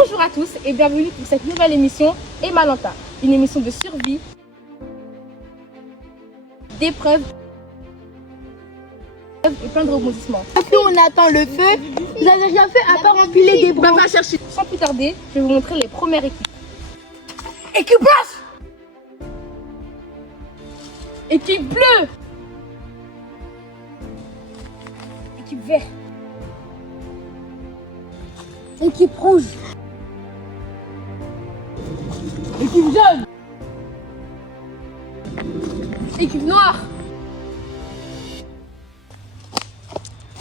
Bonjour à tous et bienvenue pour cette nouvelle émission Emalanta, une émission de survie, d'épreuves et plein de rebondissements. Depuis on attend le feu, vous n'avez rien fait à part empiler des bras. Sans plus tarder, je vais vous montrer les premières équipes. Équipe blanche, Équipe bleue, équipe verte, équipe rouge, équipe jaune, équipe noire,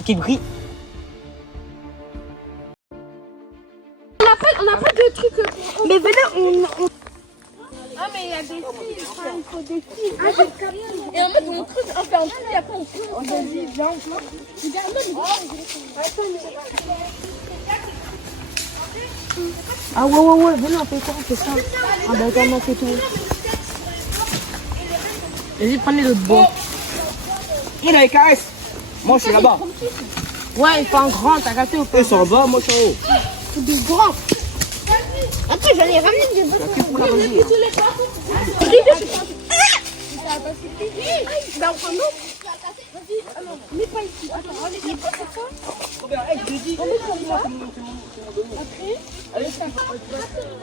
équipe gris. On n'a pas de trucs pour... mais venez, on... Ah mais il y a des fils, il faut des fils. Ah j'ai capté. Et en mode mon truc un peu en dessous, il y a pas en dessous. Vas-y, viens. Ah ouais, venez on fait ça, on fait ça. Ah bah comment on fait tout. Vas-y, prenez l'autre bois. Il a les caresses. Moi, je suis là-bas. Ouais, il faut un grand, t'as capté ou pas? Ils sont en bas, moi, je suis en haut. Il faut des grands. Après j'en ai ramené des Il y a que pour la rosée.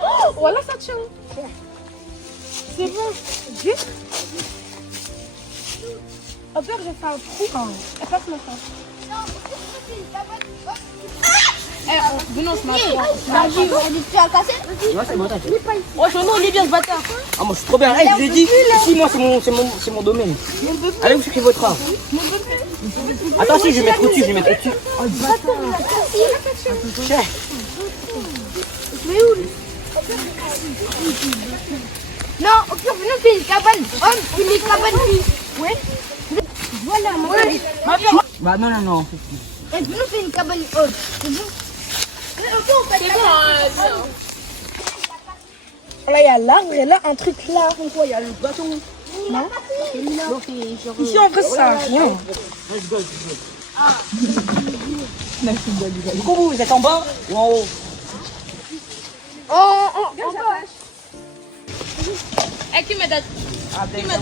Oh, voilà ça tient. C'est bon. Juste. Au pire, j'ai fait un trou. Et passe moi ça. Venons, on se marche. Tu as cassé? Ouais, c'est bon, t'inquiète. Oh, on est bien ce bâtard. Ah, moi, je suis trop bien. Je l'ai dit. Ici, moi, c'est mon domaine. Allez, vous suivez votre art. Attention, je vais mettre au-dessus, Oh, le bâtard. Tiens. Je vais où lui? Non, au pire, venez on fait une cabane. Homme, une cabane fille. Ouais. Voilà, ma fille. Bah, non. Et venez on fait une cabane haute. C'est bon? C'est bon, Là, il y a l'arbre et là, un truc là. Il y a le bâton. Non? Ici, en vrai, ça sert à rien. Du coup, vous êtes en bas ou en haut? Eh, qui m'aide à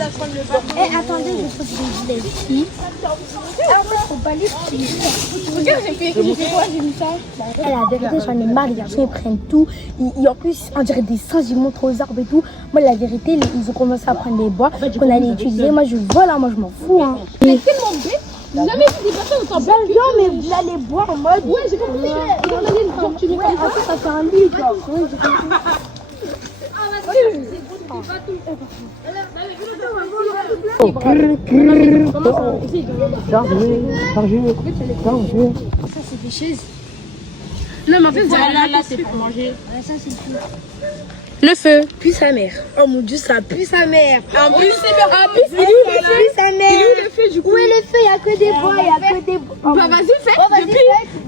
prendre le bâton? Eh, attendez, je pose des gilets ici. Ah, faut pas lui Regarde, j'ai quoi, j'ai mis ça. La vérité, j'en ai marre, les garçons ils prennent tout. En plus, on dirait des singes, ils montrent aux arbres et tout. Moi, la vérité, ils ont commencé à prendre les bois qu'on allait utiliser. Moi, je vole, moi, je m'en fous. Hein. Mais tellement bête. J'ai jamais vu des personnes autant bêtes. Non, mais là, les bois en mode. Ouais, j'ai compris. Genre, tu les Ouais, après, ça fait un lit, genre. Ouais, j'ai compris. Ça, c'est des chaises. Non, mais en fait, là, c'est pour manger. Ouais, ça, c'est tout. Le feu. Pue sa mère. Oh mon dieu, ça pue sa mère. En plus, Pue sa mère. il est où le feu du coup? Où est le feu? Il n'y a que des bois, il n'y a que des bois. Bah, vas-y, fais. Oh, vas-y,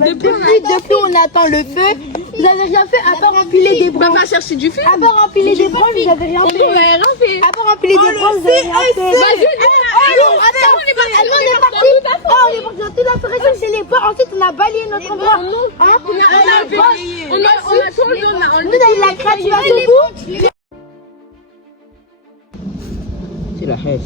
depuis on attend le feu, vous n'avez rien fait à part empiler des Bah, branches. va chercher du feu. À part empiler des branches, vous n'avez rien On fait. va rien fait. À part empiler des branches, vous n'avez rien fait. Vas-y, Non, attends, on est parti. Oh, on est parti dans toute la forêt chercher les bois. Ensuite, on a balayé notre endroit. Hein? on a tout enlevé, on a Nous, enlevé. on a eu la créativité au bout. C'est la haine.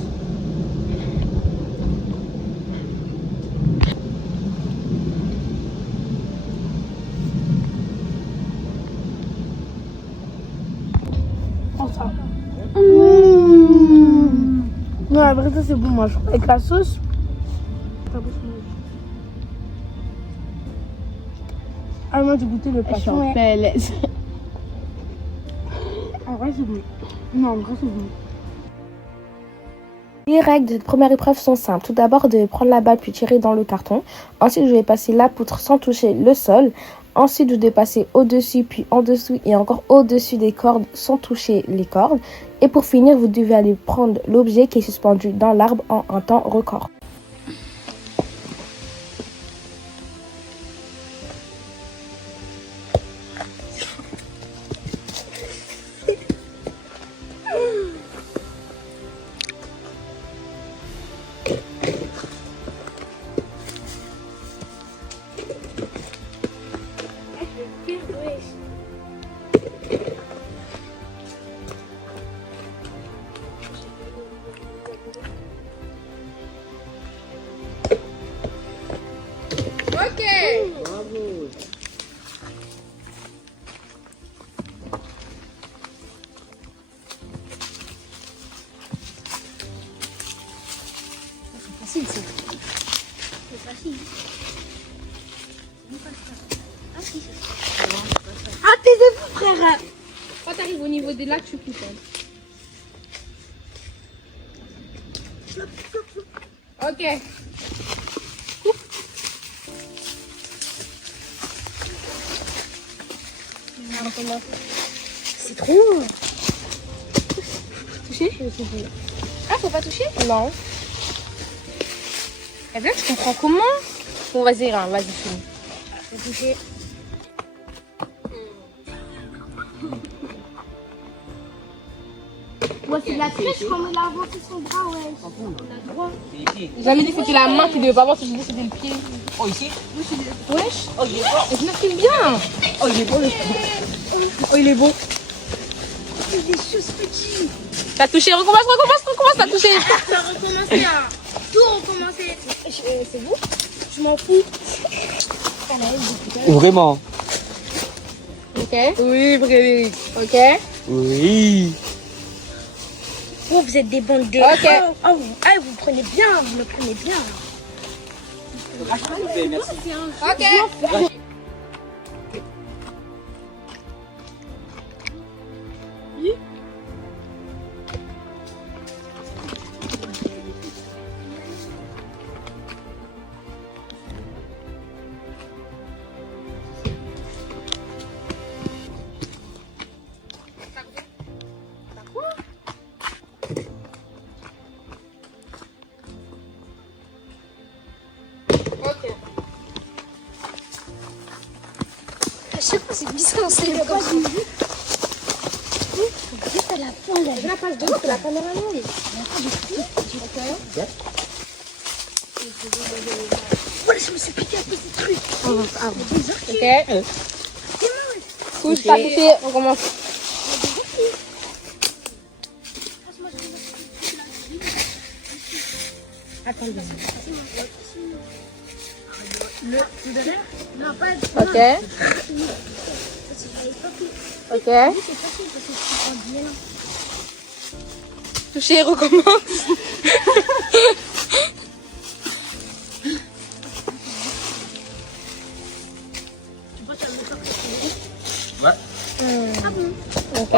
Non, la vérité, c'est bon, moi. Avec la sauce. Ah, moi, j'ai goûté le passion. PLS. En vrai, c'est bon. Non, en vrai, c'est bon. Les règles de cette première épreuve sont simples. Tout d'abord, de prendre la balle puis tirer dans le carton. Ensuite, je vais passer la poutre sans toucher le sol. Ensuite, je vais passer au-dessus, puis en dessous et encore au-dessus des cordes sans toucher les cordes. Et pour finir, vous devez aller prendre l'objet qui est suspendu dans l'arbre en un temps record. facile ça. C'est facile. Ah si, c'est ah, taisez-vous, frère. Quand t'arrives au niveau des lacs, tu coupes. Ok. C'est trop. Toucher? Ah, faut pas toucher? Non. Eh bien, tu comprends comment? Bon, vas-y, vas-y, finis. Faut toucher. Ouais, c'est de la triche quand il a inventé son bras, ouais. On a le droit. J'ai jamais dit que c'était la main qui devait pas voir, si je dis que c'était le pied. Oh, ici? Wesh. Oh, il est bon. Mais je m'explique bien. Oh, il est bon, le Oh, il est bon. C'est des choses petites. T'as touché, recommence, t'as touché. Ça a recommencé là. Tout recommencer. C'est vous? Je m'en fous. Vraiment? Ok. Oui, Frédéric. Ok. Oui. Oh, vous êtes des bandes de... Ok. Vous prenez bien, vous me prenez bien. Merci. Ok. À chaque fois, c'est bizarre, c'est comme ça. Juste à la fin, là. Je la passe de l'autre, la caméra non. Voilà, je me suis piqué un peu ces trucs. Ok. Touche, t'as touché, on commence. Attendez. Le derrière? Non, pas Ok. Ok. c'est facile parce que tu prends bien. Toucher, recommence. Tu vois, tu as le moteur que Ouais. Ok.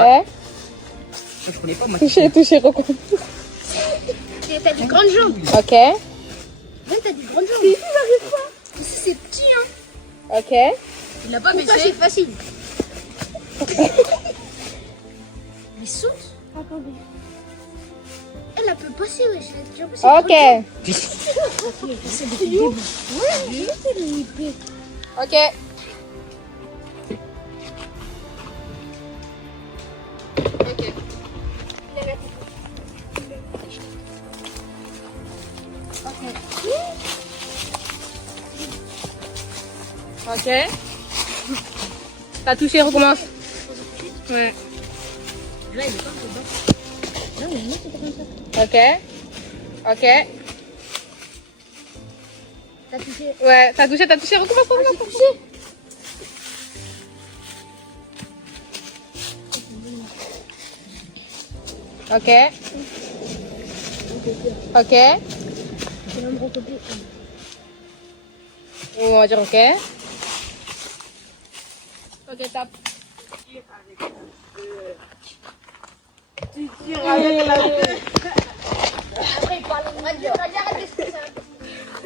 Je connais pas, moi. Toucher, recommence. t'as des grandes jambes. Ok. Même t'as des grandes jambes. Si, j'arrive pas. C'est petit, hein. Ok. Il l'a pas, mais c'est facile. Mais saute. Attendez. Elle peut passer, ouais. J'ai l'impression que Ok. c'est des début. Ouais, c'est le épée. Ok. Ok. Ok. T'as touché, recommence. Ouais. Là, il est pas dedans. Non, mais non, c'est pas comme ça. Ok. Ok. T'as touché. Ouais, t'as touché, recommence, recommence. J'ai touché. Ok. Ok. Je vais me recopier. On va dire ok. Ok, tape. Tu tires avec la queue. Après, il parle de radio. Arrête de ça.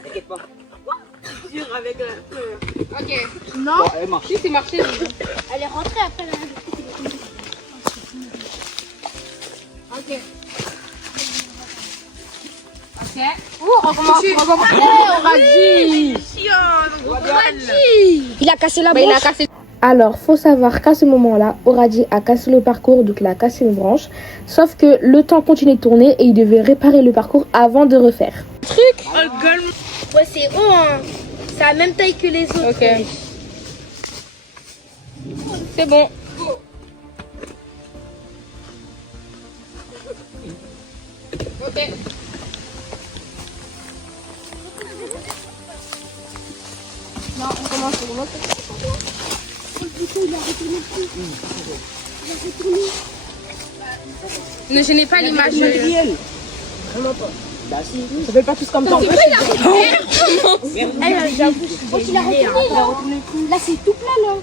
T'inquiète pas. Tu tires avec la queue. Ok. Non. Bon, elle marche. Si, c'est marché. Elle est rentrée après la radio. Ok. Ok. Oh, recommence. On a dit. Il a cassé la Bah, il branche. a cassé. Alors, faut savoir qu'à ce moment-là, Oradi a cassé le parcours, donc il a cassé une branche. Sauf que le temps continuait de tourner et il devait réparer le parcours avant de refaire. Ouais, c'est haut, hein. Ça a la même taille que les autres. Ok. C'est bon. Ok. Non, on commence. Ne gênez pas l'image. Vraiment pas. Bah si. Ça fait pas tous comme toi. Il a retourné, là. Là, c'est tout plein, là.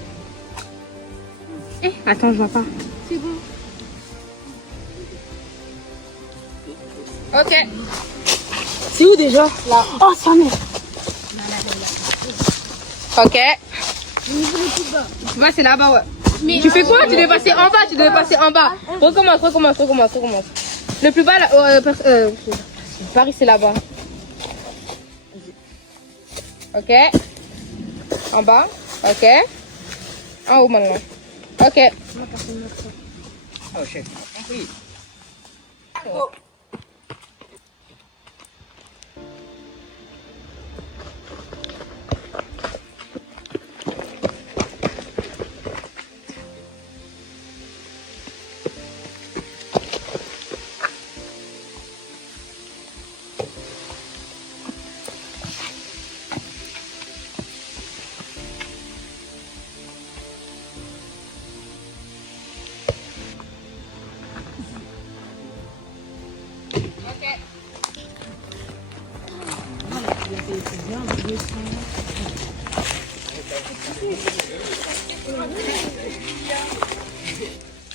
Attends, je vois pas. C'est bon. Ok. C'est où déjà? Là. Oh, ça merde. Ok. Bah, c'est là-bas, ouais. Mais tu fais quoi? Tu devais passer en bas, tu devais passer en bas. Recommence. Le plus bas, là, Paris, c'est là-bas. Ok. En bas. Ok. En haut maintenant. Ok. Oh, chef. Oui.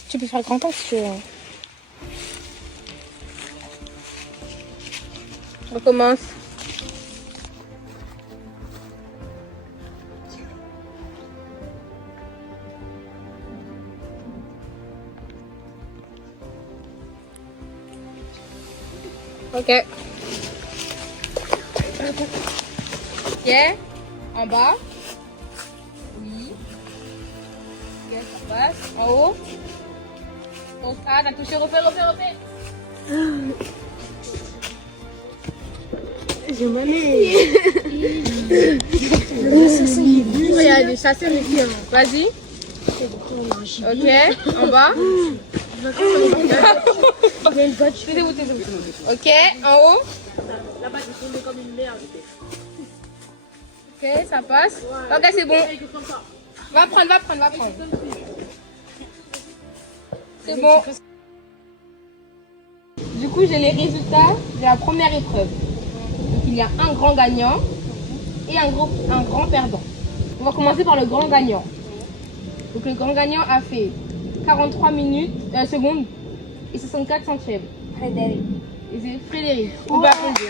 Tu peux faire grand temps si tu veux. Recommence. Ok. Ok. En bas. Oui. Ok, ça passe. En haut. Donc ça, t'as touché, refais. J'ai mal aimé. Regarde, les chasseurs les filles. Vas-y. Ok. En bas. Taisez-vous. Ok. En haut. Là-bas, j'ai tombé comme une merde. Ok, ça passe. Ok, c'est bon. Va prendre. C'est bon. Du coup, j'ai les résultats de la première épreuve. Donc, il y a un grand gagnant et un grand perdant. On va commencer par le grand gagnant. Donc, le grand gagnant a fait 43 secondes et 64 centièmes. Frédéric. Et c'est Frédéric. On peut applaudir.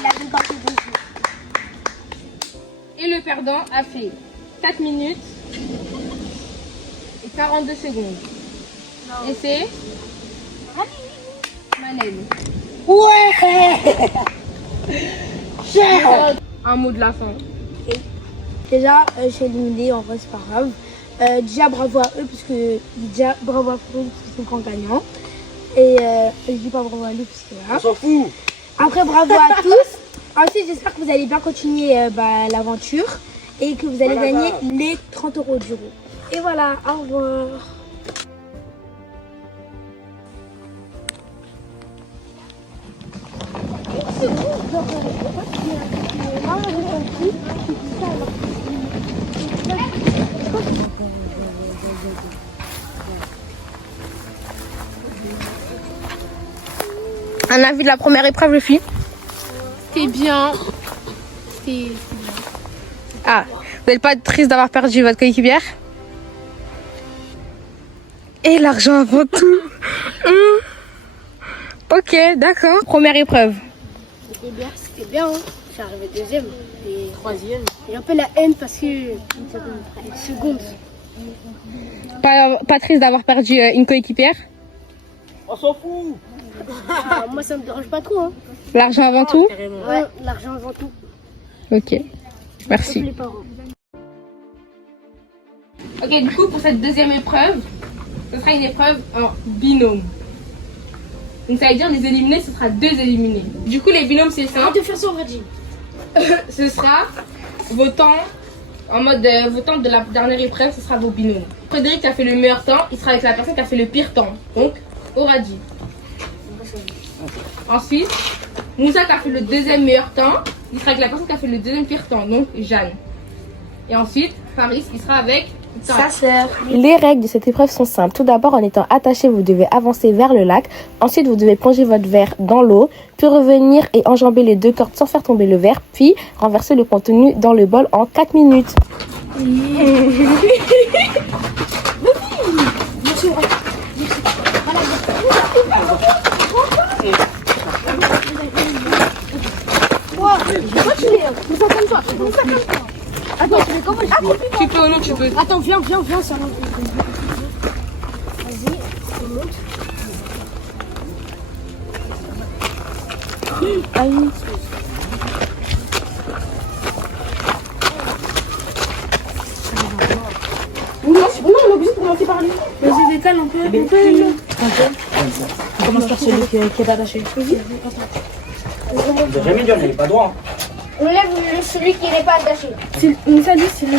Il a deux parties de jeu. Et le perdant a fait 4 minutes et 42 secondes. Et c'est Manel. Ouais. Un mot de la fin. Déjà, je suis éliminée, en vrai, c'est pas grave. Déjà, bravo à eux, parce que déjà, bravo à Frédéric, parce que c'est le grand gagnant. Et je dis pas bravo à lui, parce que On voilà. s'en fout. Après, bravo à tous. Ensuite, j'espère que vous allez bien continuer l'aventure et que vous allez gagner les 30 € du lot. Et voilà, au revoir. Un avis de la première épreuve, les filles? C'était bien. Ah, vous n'êtes pas triste d'avoir perdu votre coéquipière? Et l'argent avant tout. Ok, d'accord. Première épreuve. C'était bien, hein. Je suis arrivée deuxième et troisième. J'ai un peu la haine parce que une seconde. Pas triste d'avoir perdu une coéquipière? On s'en fout. Ah, moi, ça me dérange pas trop. Hein. L'argent avant tout? Ouais, l'argent avant tout. Ok, merci. Les parents. Ok, du coup, pour cette deuxième épreuve, ce sera une épreuve en binôme. Donc ça veut dire les éliminés, ce sera 2 éliminés. Du coup, les binômes, c'est simple. De faire ça, Reggie. Ce sera vos temps, en mode vos temps de la dernière épreuve, ce sera vos binômes. Frédéric qui a fait le meilleur temps, il sera avec la personne qui a fait le pire temps. Donc, au radis. Ensuite, Moussa qui a fait le deuxième meilleur temps, il sera avec la personne qui a fait le deuxième pire temps. Donc, Jeanne. Et ensuite, Faris, il sera avec Ça sert. Les règles de cette épreuve sont simples. Tout d'abord, en étant attaché, vous devez avancer vers le lac. Ensuite, vous devez plonger votre verre dans l'eau, puis revenir et enjamber les 2 cordes sans faire tomber le verre, puis renverser le contenu dans le bol en 4 minutes. Attends, tu fais comment? Tu peux ou non, tu peux. Attends, viens, ça va. Vas-y, on monte. Aïe. Non, on est obligé de commencer par lui. Vas-y, décale un peu. On commence par celui qui est pas attaché. Jamais dit, on n'avait pas droit. On lève celui qui n'est pas attaché. Ça dit, c'est le.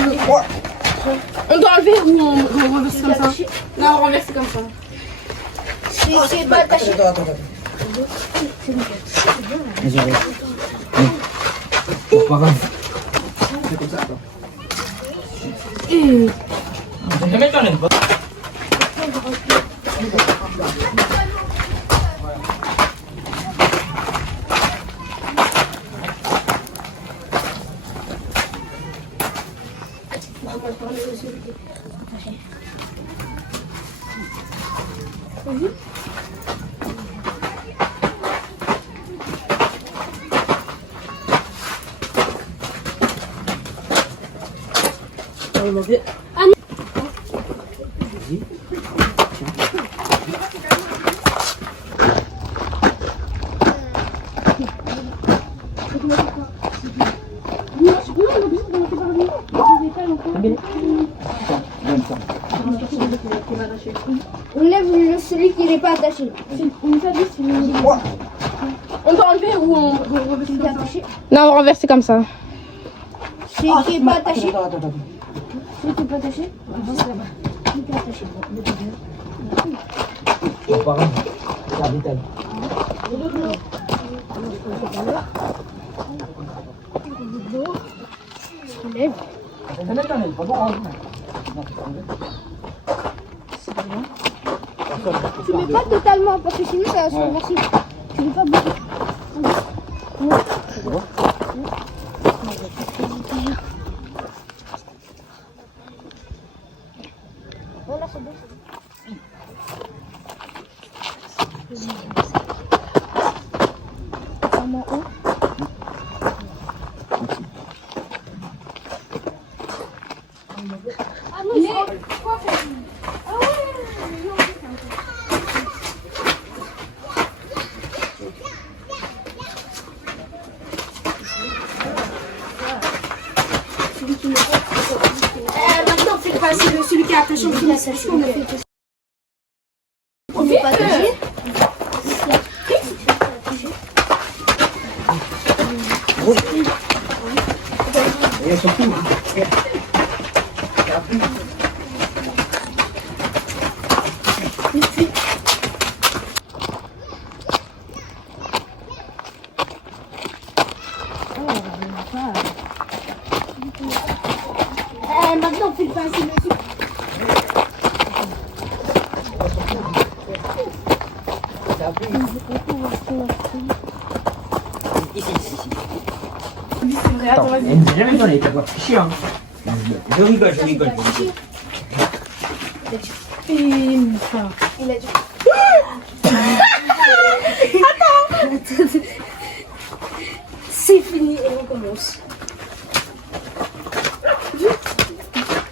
On doit enlever ou on renverse comme ça? Non, on renverse comme ça. Celui qui n'est pas attaché. Attends. Désolé. C'est pas grave. C'est comme ça, attends. Jamais dit, on n'avait pas. On lève celui qui n'est pas attaché. On doit enlever ou on renverse Celui qui est attaché. Non, on va renverser comme ça. Celui qui n'est pas attaché. Attends. Celui qui n'est pas attaché. Celui qui est attaché. C'est pas grave. C'est arbitraire. On lève. Tu mets pas totalement parce que sinon ça va se renverser. Tu mets pas beaucoup. Voilà, c'est bon. Vraiment haut. Ah non, c'est quoi faire? Ah ouais. Maintenant, on fait passer celui qui est attaché au fil. On n'est pas attaché. Et surtout, Maintenant, on fait passer le fil. ici. Attends, elle me dit jamais donné, t'as pas fiché, hein. Je rigole. Il a dit. Attends. C'est fini et on recommence.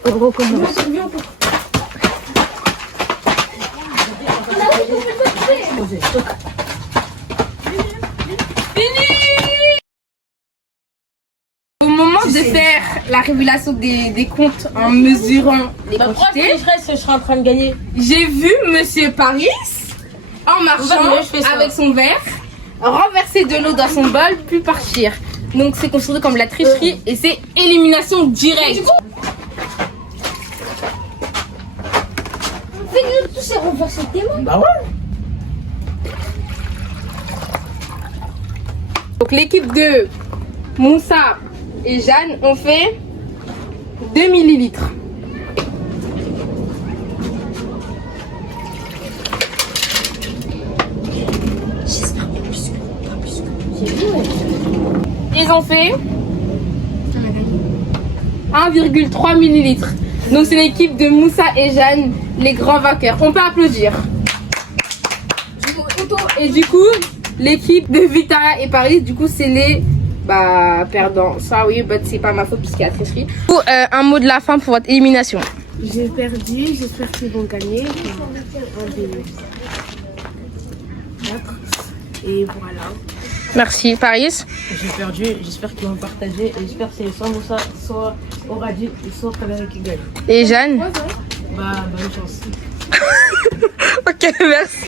On recommence. Au moment de faire la révélation des comptes en mesurant les quantités, Je serai en train de gagner. j'ai vu Monsieur Paris en marchant je fais ça. avec son verre renverser de l'eau dans son bol puis partir. Donc c'est considéré comme la tricherie et c'est élimination directe. Fais-nous tous ces renversés tes mains. Bah ouais. Donc l'équipe de Moussa et Jeanne ont fait 2 millilitres. Ils ont fait 1,3 millilitres. Donc c'est l'équipe de Moussa et Jeanne, les grands vainqueurs. On peut applaudir. Et du coup, l'équipe de Victoria et Paris, du coup c'est les perdants. Sorry, but c'est pas ma faute puisqu'il y a tricherie. Du coup, un mot de la fin pour votre élimination. J'ai perdu, j'espère qu'ils vont gagner. 1, 2, 4. Et voilà. Merci Paris. J'ai perdu, j'espère qu'ils vont partager et j'espère que c'est soit Moussa, soit Oradi et soit Frédéric qui gagne. Et Jeanne. Bonne chance. Ok, merci.